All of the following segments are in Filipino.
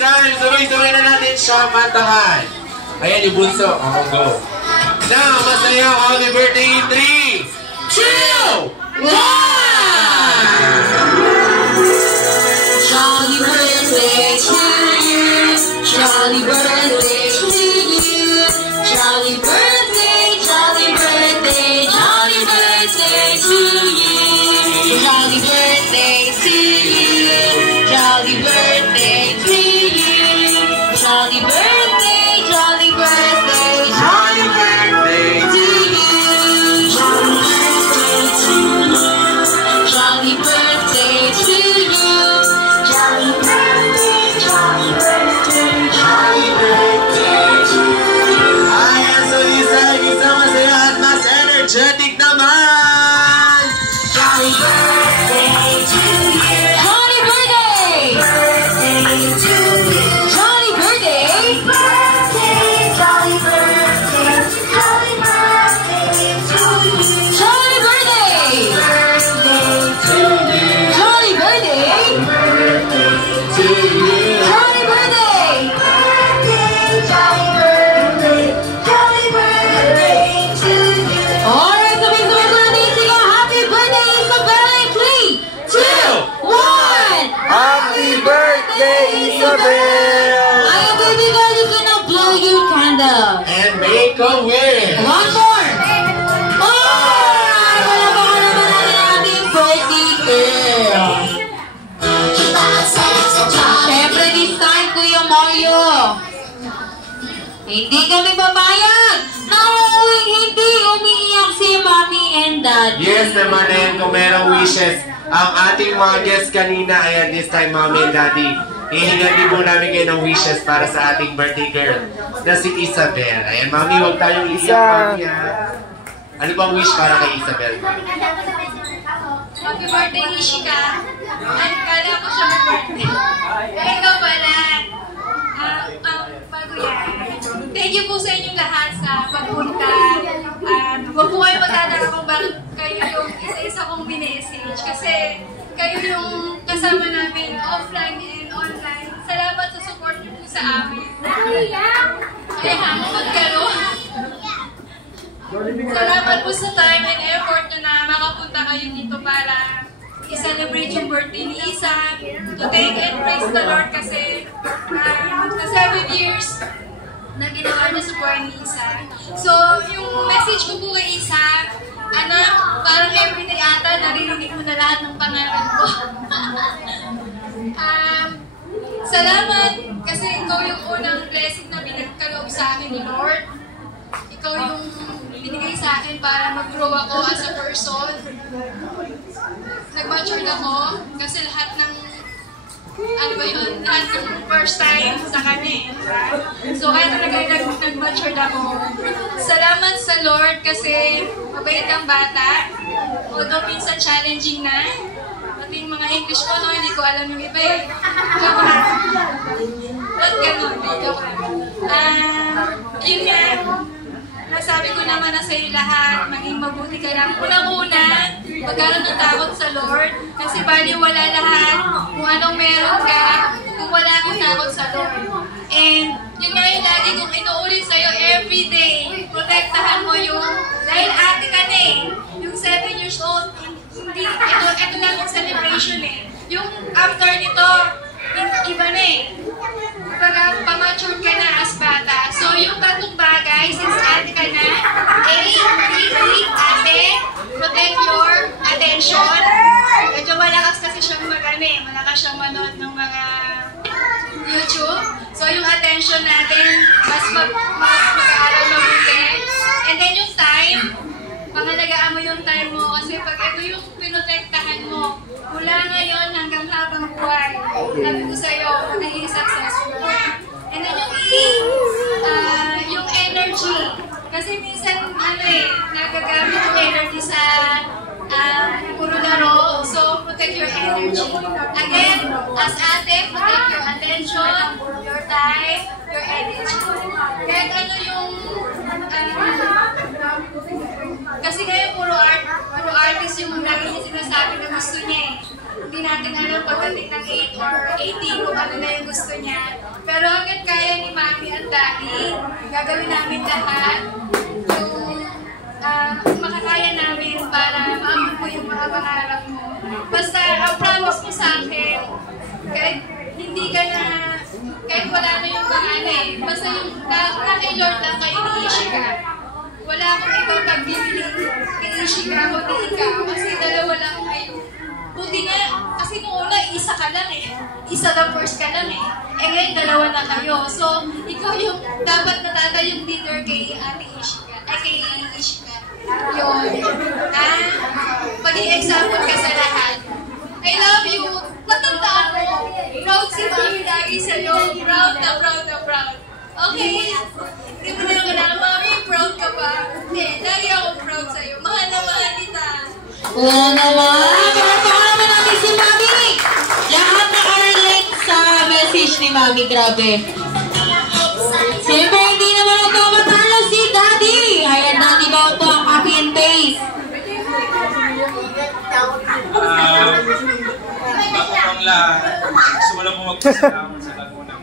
time, sabay-sabay na natin siya mantahan. Ayan yung bunso. Oh, go. Now, masaya happy birthday in 3, 2, 1! Jolly birthday to you. Jolly birthday to you. Jolly birthday, jolly birthday, jolly birthday to you. Jolly birthday to you. Jolly birthday to you. Jolly birthday, jolly birthday, jolly birthday to you. Jolly birthday to you. Jolly birthday to you. Jolly birthday, jolly birthday, jolly birthday to you. Ayan, so isa masaya at mas energetic naman! Jolly birthday to you. Jolly birthday! Birthday to you. Jolly birthday! Birthday, jolly birthday. Jolly birthday to you. Jolly birthday! Birthday to you. Jolly birthday! Birthday to you. Jolly birthday! Birthday, jolly birthday. Jolly birthday to you. Alright, sabay-sabay ko natin sila. Happy birthday, Isabel! In 3, 2, 1! Happy birthday, Isabel! Ay, baby girl, you can now blow your candle. And make a wish! One more! Oh! Palabaan naman natin ang ating birthday girl. Siyempre, this time, Kuya Mario. Hindi kami babayag. Nauuwing hindi umiiyak si Mommy and Daddy. Yes naman eh, kung merong wishes. Ang ating mga guests kanina, ayan, this time, Mommy and Daddy, hihingan din po namin kayo ng wishes para sa ating birthday girl na si Isabel. Ayan, Mommy, huwag tayong iiyak, Mommy. Ano bang wish para kay Isabel? Happy birthday, Ishika. Ay, kala ko siya mag-birthday. Ikaw pala. Bago yan. Thank you po sa inyong lahat sa pagpunta. Huwag po kayo magtataka kung bakit kayo yung isa-isa kong mini-message. Kasi kayo yung kasama namin offline and online. Salamat sa support niyo po sa amin. Kaya magkaroon. Salamat po sa time and effort nyo na makapunta kayo dito para i-celebrate yung birthday ni Isa, to thank and praise the Lord kasi sa 7 years na ginawa niya sa buhay ni Isa. So, yung message ko po kay Isa, anak, parang everyday ata naririnig mo na lahat ng pangalan ko. Salamat kasi ikaw yung unang blessing na binagkaloob sa akin ni Lord. Ikaw yung binigay sa akin para mag-grow ako as a person. Nag-mature ako kasi lahat ng lahat ng first time sa kanya. So kaya talaga nag-mature ako. Salamat sa Lord kasi mabait ang bata. Although minsan challenging na. Pati yung mga English ko, no, hindi ko alam yung iba eh. Ba't ganun? Yun nga. Nasabi ko naman na sa iyo lahat, maging mabuti ka lang. Unang-una, magkaroon ng takot sa Lord. Kasi baliwala lahat kung anong meron ka, kung wala kang takot sa Lord. And yun nga yung lagi kong inuulit sa'yo everyday. Protektahan mo yung, dahil ate ka na eh, yung 7 years old, hindi, ito lang yung celebration eh. Yung after nito, iba na eh. Pag pamature ka na as bata. So, yung tatlong bagay, since ate ka na, A, ate, protect your attention. Medyo malakas kasi siyang malakas siyang manood ng mga YouTube. So, yung attention natin, mas mag-aaral mabuti. And then yung time, pangalagaan mo yung time mo kasi pag ito yung pinotektahan mo, mula ngayon hanggang habang buhay, sabi ko sa'yo, magiging successful. And then yung E, yung energy. Kasi minsan, nagagamit yung energy sa puro laro. So, protect your energy. Again, as ate, protect your attention, your time, your energy. Kahit ano yung kasi ngayon puro artist yung lagi niya sinasabi na gusto niya eh. Hindi natin alam pagdating ng 8 or 18 kung ano na yung gusto niya. Daddy. Gagawin namin lahat yung makakaya namin para maabot mo yung mga pangarap mo. Basta, promise mo sa akin, kahit hindi ka na, kahit wala na yung mga basta yung kay Lord lang kayo ni ka. Wala akong ibang pagbibili kay Ishika kundi ikaw kasi dalawa lang kayo. Buti nga, kasi noong una, isa ka lang Isa the first ka lang ngayon, dalawa na kayo. So, ikaw yung dapat natatay yung leader kay Ate Ishika. Kay Ishika. Yun. Maging example ka sa lahat. I love you. Matandaan mo. Proud si Mami lagi sa'yo. Proud na proud na proud. Okay? Hindi mo na kailangan, Mami, proud ka ba? Hindi, lagi ako proud sa'yo. Mahal na mahal kita. Oo naman! Parapakan naman natin si Mami! Lahat nakarelate sa message ni Mami, grabe. Siyempre, hindi naman ito matalo si Daddy! Ayan, Daddy ba ito ang copy and paste? Bago pang lahat, gusto ko lang po magpasalamat sa lagunang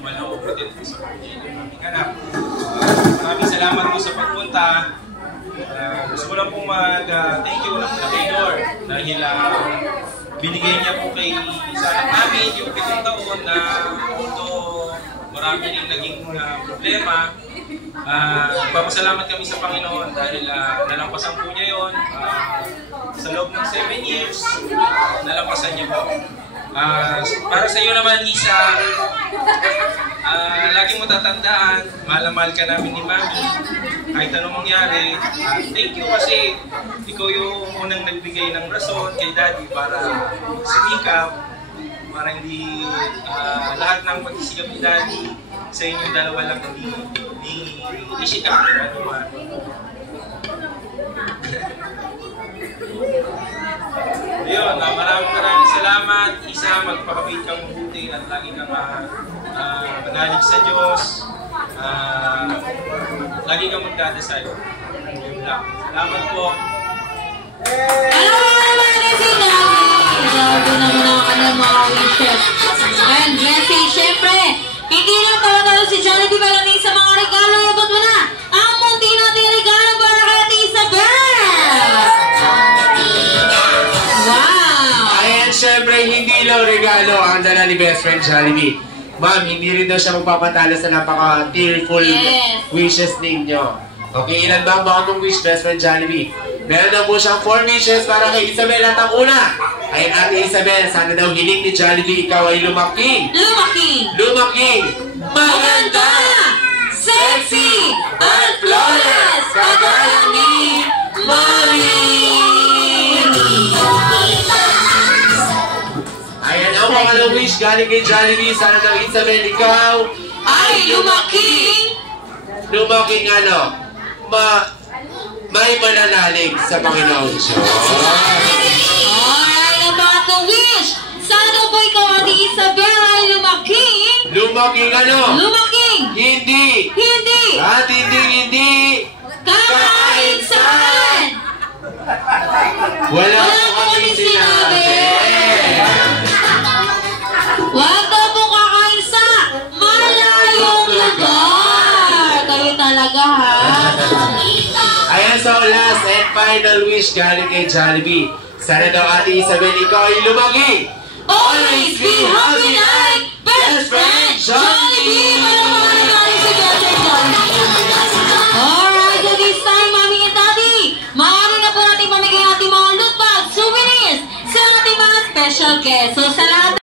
maloob din po sa pagkili ng aming anak. Maraming salamat po sa pagpunta. Gusto ko lang po mag-thank you lang po kay Lord dahil binigay niya po kay sa anak namin yung 7 taon na although marami rin naging problema. Nagpapasalamat kami sa Panginoon dahil nalampasan po niya yun. Sa loob ng 7 years, nalampasan niya po. Para sa iyo naman, Isa, lagi mo tatandaan, mahal na mahal ka namin ni Mami. Kahit anong mangyari, thank you kasi ikaw yung unang nagbigay ng rason kay Daddy para sumikap, para hindi lahat ng pagsisikap ni Daddy sa inyong dalawa lang ni Ishika. Ano ba? Ayun, maraming salamat. Isa, magpakabait kang mabuti at lagi kang manalig sa Diyos. Lagi kang magdadasal. Yun lang. Salamat po. Alam mo naman na si Daddy! Grabe naman ang kanyang mga wishes. And message, syempre, hindi lang talaga si Jollibee Balaning sa mga regalo. Ibot mo na ang munti natin regalo para kay Ate Isabel! Wow! Ayan, syempre, hindi lang regalo ang dala ni best friend Jollibee. Ma'am, hindi rin daw siya magpapatalo sa napaka-tearful wishes ninyo. Okay, ilan ba ang bagong wish, best friend Jollibee? Meron daw po siyang 4 wishes para kay Isabel at ang una. Ay, Ate Isabel, sana daw hiling ni Jollibee ikaw ay lumaki. Lumaki! Maganda! Sexy! At flawless! Kagaya ni Mami! Ayan, ang pangalawang wish galing kay Jollibee. Sana daw Isabel, ikaw Ay lumaki! lumaking may mananalig sa Panginoon Diyos. Alright, ang pangatlong wish! Sana po ikaw, Ate Isabel, ay lumaking! Lumaking Lumaking! Hindi! At hindi! Kakainsan! Wala po kami sinabi! Huwag na po kakainsa! Malayong lugar! Kayo talaga, ha? Ayan, so last and final wish galing kay Jollibee. Sana daw Ate Isabel, ikaw ay lumaki! Always be happy like best friend Jollibee! Maraming si best friend Jollibee! Alright, so this time, Mami and Daddy, maaari na po natin pamigay ating mga loot bags, souvenirs sa ating mga special guests. So,